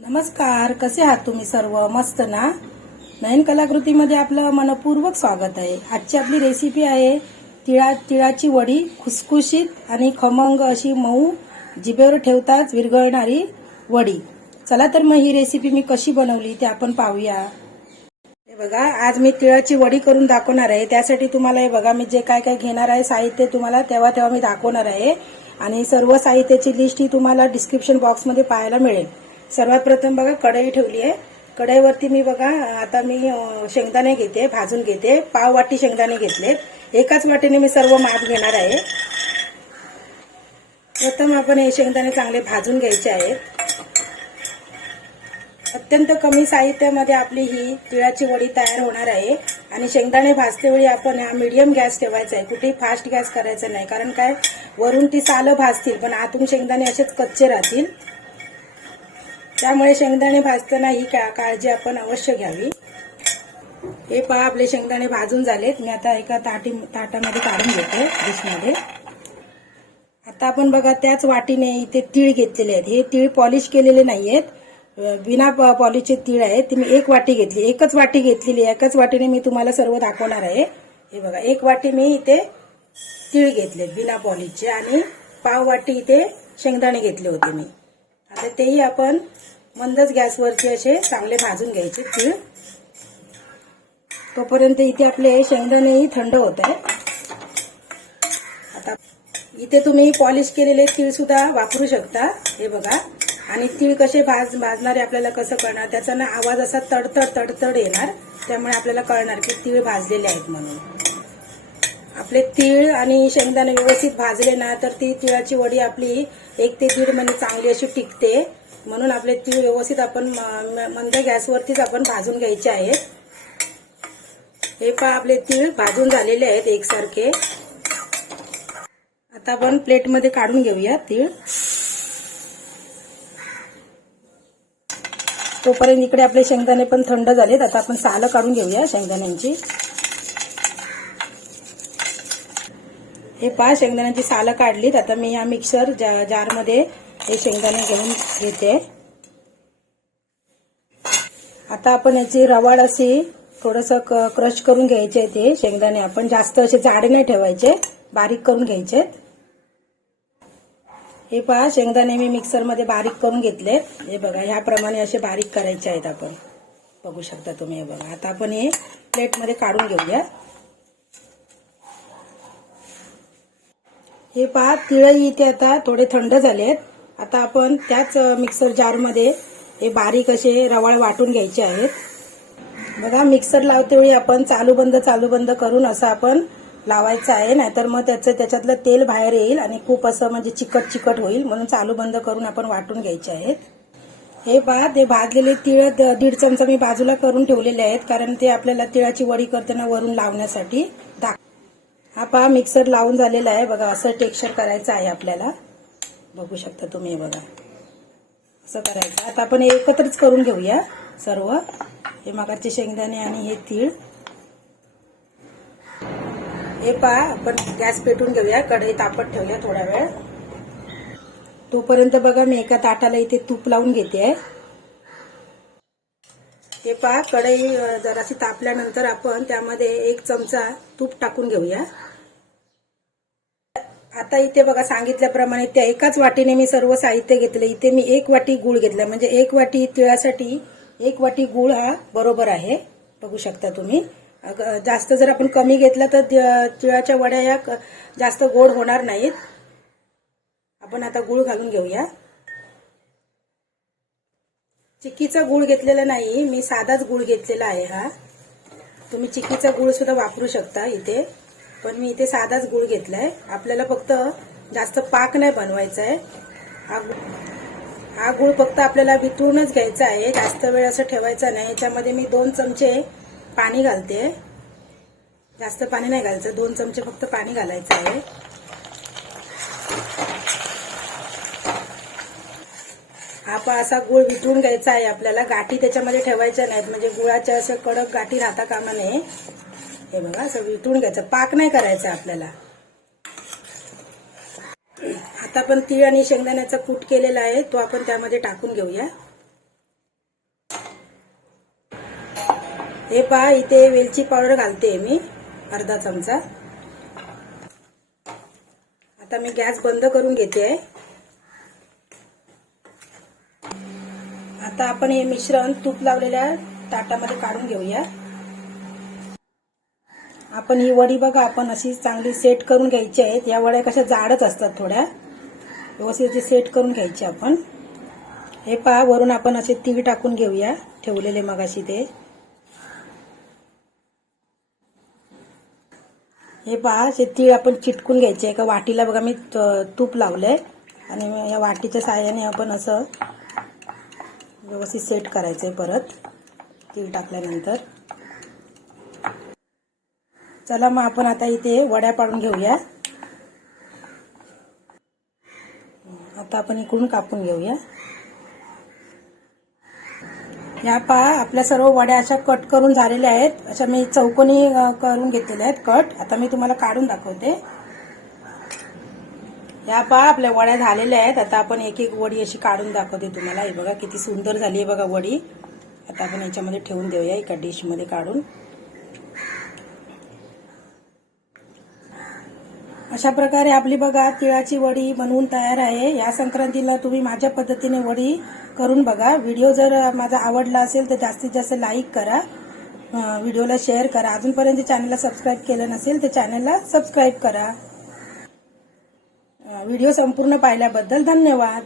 नमस्कार कसे आहात तुम्ही सर्व? मस्त ना? नयन कलाकृतीमध्ये आपलं मनपूर्वक स्वागत आहे. आजची आपली रेसिपी आहे तिळा तिळाची वडी खुसखुशीत आणि खमंग अशी मऊ जिभेवर ठेवताच विरघळणारी वडी. चला तर मग ही रेसिपी मी कशी बनवली ते आपण पाहूया. हे बघा आज मी तिळाची वडी करून दाखवणार आहे. त्यासाठी तुम्हाला हे बघा मी जे काय काय घेणार आहे साहित्य तुम्हाला तेव्हा तेव्हा मी दाखवणार आहे. आणि सर्व साहित्याची लिस्ट ही तुम्हाला डिस्क्रिप्शन बॉक्समध्ये पाहायला मिळेल. सर्वात प्रथम बघा कढई ठेवली आहे. कढईवरती मी बघा आता मी शेंगदाणे घेते भाजून घेते. पाव वाटी शेंगदाणे घेतले एकाच वाटीने मी सर्व माप घेणार आहे. प्रथम आपण हे शेंगदाणे चांगले भाजून घ्यायचे आहेत. अत्यंत कमी साहित्यामध्ये आपली ही तिळाची वडी तयार होणार आहे. आणि शेंगदाणे भाजतेवेळी आपण हा मीडियम गॅस ठेवायचा आहे. कुठेही फास्ट गॅस करायचा नाही. कारण काय? वरून ती सालं भाजतील पण आतून शेंगदाणे असेच कच्चे राहतील. त्यामुळे शेंगदाणे भाजताना ही का काळजी आपण अवश्य घ्यावी. हे पहा आपले शेंगदाणे भाजून झालेत. मी आता एका ताटी ताटामध्ये काढून घेते डिशमध्ये. आता आपण बघा त्याच वाटीने इथे तीळ घेतलेले आहेत. हे तीळ पॉलिश केलेले नाही आहेत बिना प- पॉलिशचे तीळ आहेत. ती मी एक वाटी घेतली. एकच वाटी घेतलेली आहे. एकाच वाटीने मी तुम्हाला सर्व दाखवणार आहे. हे बघा एक वाटी मी इथे तीळ घेतले बिना पॉलिशचे आणि पाव वाटी इथे शेंगदाणे घेतले होते मी. आता तेही आपण मंदच गॅसवरती असे चांगले भाजून घ्यायचे तीळ. तोपर्यंत इथे आपले शेंगदाणेही थंड होत आहे आता इथे तुम्ही पॉलिश केलेले तीळ सुद्धा वापरू शकता. हे बघा. आणि तीळ कसे भाज भाजणारे आपल्याला कसं कळणार? त्याचा ना आवाज असा तडतड तडतड येणार. त्यामुळे आपल्याला कळणार की तीळ भाजलेले आहेत म्हणून. आपले तीळ आणि शेंगदाणे व्यवस्थित भाजले ना तर ती तिळाची वडी आपली एक ते दीड महिने चांगली अशी टिकते. म्हणून आपले तीळ व्यवस्थित आपण म- मंद गॅसवरतीच आपण भाजून घ्यायचे आहेत. हे पहा आपले तीळ भाजून झालेले आहेत एकसारखे. आता आपण प्लेटमध्ये काढून घेऊया तीळ. तोपर्यंत इकडे आपले शेंगदाणे पण थंड झालेत. आता आपण सालं काढून घेऊया शेंगदाण्यांची. हे पहा शेंगदाण्याची सालं काढलीत. आता मी या मिक्सर जा- जारमध्ये हे शेंगदाणे घेऊन घेते. आता आपण याची रवाड अशी थोडस क्रश करून घ्यायचे ते शेंगदाणे. आपण जास्त असे जाडे नाही ठेवायचे बारीक करून घ्यायचे. हे पहा शेंगदाणे मी मिक्सरमध्ये बारीक करून घेतले. हे बघा ह्याप्रमाणे असे बारीक करायचे आहेत आपण. बघू शकता तुम्ही हे बघा. आता आपण हे प्लेटमध्ये काढून घेऊया. हे पहा तिळही इथे आता थोडे थंड झाले आहेत आता आपण त्याच मिक्सर जारमध्ये हे बारीक असे रवाळ वाटून घ्यायचे आहेत. बघा मिक्सर लावते वेळी आपण चालू बंद चालू बंद करून असं आपण लावायचं आहे. नाहीतर मग त्याचं त्याच्यातलं तेल बाहेर येईल आणि खूप असं म्हणजे चिकट चिकट होईल. म्हणून चालू बंद करून आपण वाटून घ्यायचे आहेत. हे पहा ते भाजलेले तिळ द- दीड चमचा मी बाजूला करून ठेवलेले आहेत. कारण ते आपल्याला तिळाची वडी करताना वरून लावण्यासाठी. दाख हा पहा मिक्सर लावून झालेला आहे. बघा असं टेक्स्चर करायचं आहे आपल्याला. बघू शकता तुम्ही हे बघा. असं करायचं. आता आपण एकत्रच करून घेऊया सर्व. हे मगाचे शेंगदाणे आणि हे तीळ. हे पहा आपण गॅस पेटून घेऊया. कढई तापत ठेवूया थोडा वेळ. तोपर्यंत बघा मी एका ताटाला इथे तूप लावून घेते. आहे हे पहा कढई जराशी तापल्यानंतर आपण त्यामध्ये एक चमचा तूप टाकून घेऊया. आता इथे बघा सांगितल्याप्रमाणे त्या एकाच वाटीने मी सर्व साहित्य घेतलं. इथे मी एक वाटी गुळ घेतला. म्हणजे एक वाटी तिळासाठी एक वाटी गुळ हा बरोबर आहे. बघू शकता तुम्ही. जास्त जर आपण कमी घेतला तर तिळाच्या वड्या या क- जास्त गोड होणार नाहीत. आपण आता गुळ घालून घेऊया. चिक्कीचा गुळ घेतलेला नाही. मी साधाच गुळ घेतलेला आहे हा. तुम्ही चिक्कीचा गुळ सुद्धा वापरू शकता इथे. पण मी इथे साधाच गुळ घेतलाय. आपल्याला फक्त जास्त पाक नाही बनवायचा आहे हा हा गुळ फक्त आपल्याला वितळूनच घ्यायचा आहे जास्त वेळ असं ठेवायचा नाही. याच्यामध्ये मी दोन चमचे पाणी घालते जास्त पाणी नाही घालायचं. दोन चमचे फक्त पाणी घालायचं आहे हा असा गुळ वितळून घ्यायचा आहे आपल्याला गाठी त्याच्यामध्ये ठेवायच्या नाहीत. म्हणजे गुळाच्या असं कडक गाठी राहता कामा नये. हे बघा असं विटून घ्यायचं पाक नाही करायचं आपल्याला. आता आपण तीळ आणि शेंगदाण्याचा कूट केलेला आहे तो आपण त्यामध्ये टाकून घेऊया. हे पहा इथे वेलची पावडर घालते मी अर्धा चमचा. आता मी गॅस बंद करून घेते. आहे आता आपण हे मिश्रण तूप लावलेल्या ताटामध्ये काढून घेऊया. आपण ही वडी बघा आपण अशी चांगली सेट करून घ्यायची आहेत. या वड्या कशा जाडच असतात थोड्या. व्यवस्थित सेट करून घ्यायची आपण. हे पहा वरून आपण असे तीळ टाकून घेऊया ठेवलेले मगाशी ते. हे पहा असे तीळ आपण चिटकून घ्यायचे. एका वाटीला बघा मी त- तूप लावलंय. आणि या वाटीच्या साह्याने आपण असं व्यवस्थित सेट करायचंय परत तीळ टाकल्यानंतर. चला मग आपण आता इथे वड्या पाडून घेऊया. आता आपण इकडून कापून घेऊया. या पहा आपल्या सर्व वड्या अशा कट करून झालेल्या आहेत. अशा मी चौकोनी करून घेतलेल्या आहेत कट. आता मी तुम्हाला काढून दाखवते. या पहा आपल्या वड्या झालेल्या आहेत. आता आपण एक एक वडी अशी काढून दाखवते तुम्हाला. हे बघा किती सुंदर झाली आहे बघा वडी. आता आपण याच्यामध्ये ठेवून देऊया एका डिशमध्ये काढून. अशा प्रकारे आपली बघा तिळाची वडी बनवून तयार आहे. या संक्रांतीला तुम्ही माझ्या पद्धतीने वडी करून बघा. व्हिडिओ जर माझा आवडला असेल तर जास्तीत जास्त लाईक करा. व्हिडिओला शेअर करा. अजूनपर्यंत चॅनलला सबस्क्राईब केलं नसेल तर चॅनलला सबस्क्राईब करा. व्हिडिओ संपूर्ण पाहिल्याबद्दल धन्यवाद.